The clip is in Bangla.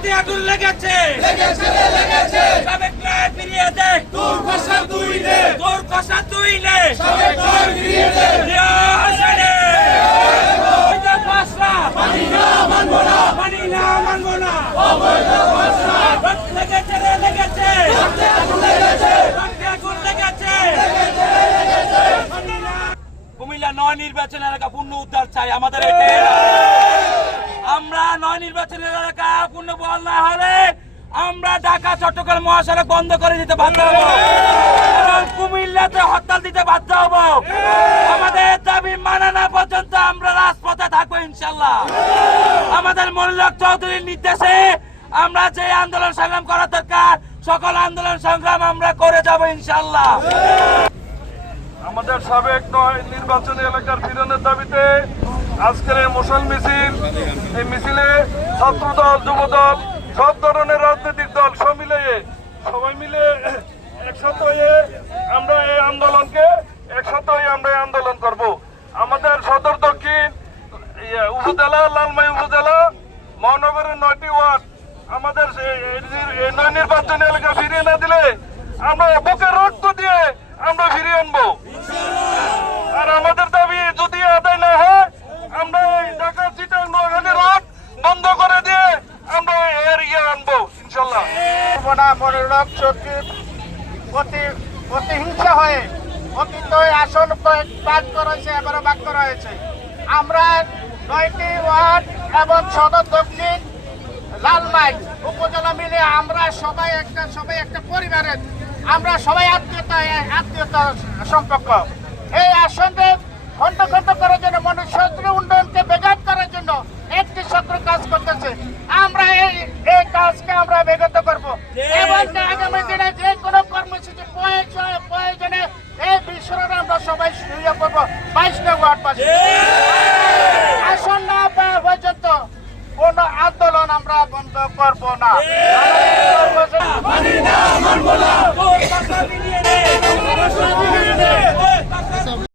রক্তে আগুন লেগেছে সাবেক ন্যায় ফিরিয়ে দে তোর কষা তুই নে সাবেক ন্যায় ফিরিয়ে দে মানি না মানবো না লেগেছে রক্তে আগুন লেগেছে কুমিল্লা 9 নির্বাচন এলাকা পূর্ণ উদ্ধার চাই আমাদের আমরা 9 নির্বাচনের এলাকা পূর্ণ বহাল না হলে আমরা ঢাকা চট্টগ্রাম মহাসড়ক বন্ধ করে দিতে বাধ্য হব এবং কুমিল্লাতে হরতাল দিতে বাধ্য হব। আমাদের দাবি মানা না পর্যন্ত আমরা রাজপথে থাকবো ইনশাল্লাহ। আমাদের মনিরুল চৌধুরীর নির্দেশে আমরা যে আন্দোলন সংগ্রাম করা দরকার সকল আন্দোলন সংগ্রাম আমরা করে যাব ইনশাল্লাহ। আমাদের সাবেক 9 নির্বাচনী এলাকার ফিরানোর দাবিতে আজকের এই মশাল মিছিল, এই মিছিলে ছাত্রদল, যুবদল, সব ধরনের রাজনৈতিক দল সবাই মিলে একসাথে হয়ে আমরা এই আন্দোলন করব। আমাদের সদর দক্ষিণ উপজেলা, লালমাই উপজেলা, মহানগরের 9টি ওয়ার্ড আমাদের এই 9 নির্বাচনী এলাকা ফিরিয়ে না দিলে আমরা বুকের রক্ত দিয়ে আমরা ফিরিয়ে আনবো। আর আমাদের দাবি যদি আদায় না হয় আমরা এই ঢাকা চিটাগাং নোয়াখালী রোড বন্ধ করে দিয়ে আমরা এর আনবো ইনশাল্লাহ। মনিরুল চৌধুরীর প্রতিহিংসা হয়ে অতীত আসন বাদ করেছে, এবারে বাদ করা হয়েছে। আমরা 9টি ওয়ার্ড এবং সদর দক্ষিণ লালমাই উপজেলা মিলে আমরা সবাই একটা পরিবারের, আমরা সবাই আত্মীয়তা সম্পর্ক। এই আসনকে খণ্ড করার জন্য, মনুষ্যের উন্নয়নকে ব্যাঘাত করার জন্য একটি শত্রু কাজ করতেছে। আমরা এই কাজকে আমরা ব্যাঘাত করব এবং আগামী দিনে যে কোনো কর্মসূচি প্রয়োজনে এই বিষয়ে আমরা সবাই সহযোগ করব। 22 নং ওয়ার্ড পাশে আসন না পাওয়া পর্যন্ত কোন আন্দোলন আমরা বন্ধ করব না। মানি না মানবো না